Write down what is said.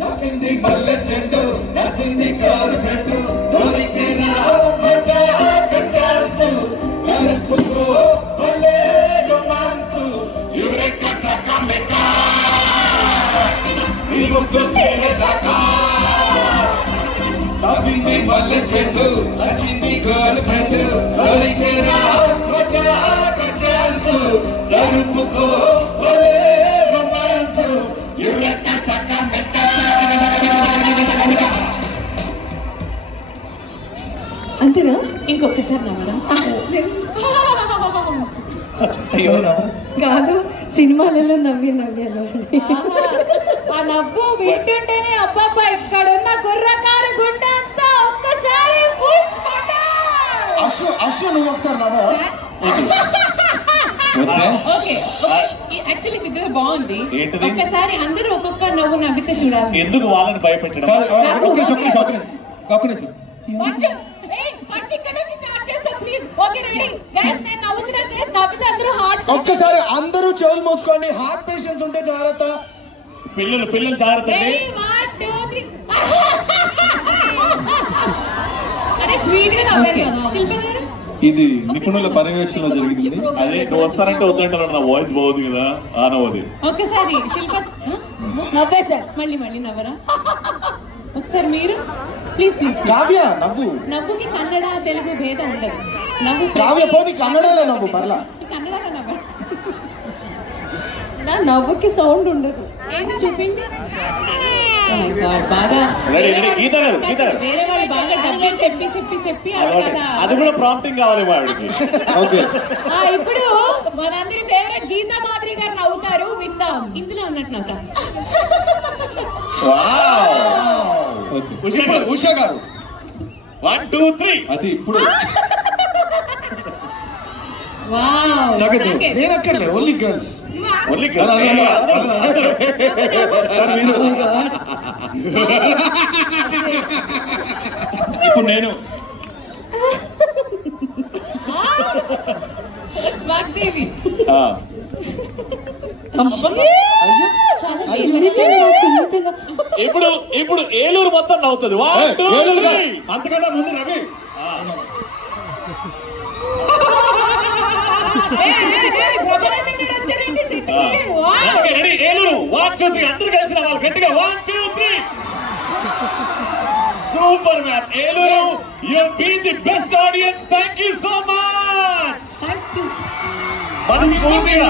నచ్చింది మల్లె చెట్టు నచ్చింది కారు చెట్టు దొరికిన మజా ఛాన్స్ జరుపుకో భలే రొమాన్స్ యురెక్క సకమెక నీవుకు తేరదాకా నచ్చింది మల్లె చెట్టు నచ్చింది కారు చెట్టు దొరికిన మజా ఛాన్స్ జరుపుకో భలే రొమాన్స్ యురెక్క సకమెక. అంతేనా? ఇంకొకసారి నవ్వరా? కాదు, సినిమాలలో నవ్వి ఆ నవ్వు వింటుంటేనే అబ్బాబ్బా ఎక్కడున్న గుర్రకారు గుండె అంతా ఒక్కసారి నువ్వు ఒకసారి నవ్వు. ఓకే, యాక్చువల్లీ ఇది బాగుంది. ఒక్కసారి అందరూ ఒక్కొక్క నవ్వు నవ్వితే చూడాలి. ఎందుకు వాళ్ళని భయపెట్టడం? ఒక్కసారి అందరూ చెవులు మూసుకోండి. హార్ట్ పేషెంట్స్ ఉంటే జాగ్రత్త. పిల్లలు జాగ్రత్త. ఇది నిపుణుల పర్యవేక్షణలో జరిగింది. అదే నువ్వు వస్తానంటే వద్దంటారు. నా వాయిస్ బాగుంది కదా, ఆ నవ్వది. ఒక్కసారి శిల్ప నవ్వేశారు. మళ్ళీ నవ్వరా? ఒకసారి మీరు ప్లీజ్. కావ్య నవ్వు. నవ్వుకి కన్నడ తెలుగు భేదం ఉండదు. నవ్వు కావ్య పోనీ కన్నడలో నవ్వు పర్లా. కన్నడలో నవ్వు. నా నవ్వుకి సౌండ్ ఉండదు. ఏది చూపిండి. బాగా వేరే వాళ్ళు బాగా డబ్బింగ్ చెప్పి అది కూడా ప్రాంప్టింగ్ కావాలి వాడికి. ఇప్పుడు మనందరి ఫేవరెట్ గీతా మాధురి గారు నవ్వుతారు, విందాం. ఇందులో ఉన్నట్టు నవ్వుతాం. ఉషా గారు 1 2 3 అది ఇప్పుడు నేనక్కర్లే, ఓన్లీ గర్ల్స్. ఇప్పుడు నేను వాగ్దేవి ఇప్పుడు ఏలూరు మొత్తం నవ్వుతుంది. అంతకన్నా ముందు రవి. ఏలూరు 1 2 3 అందరూ కలిసి వాళ్ళు గట్టిగా 1 2 3. Superman. Eluru, you been the best audience. Thank you so much. మనస్ఫూర్తిగా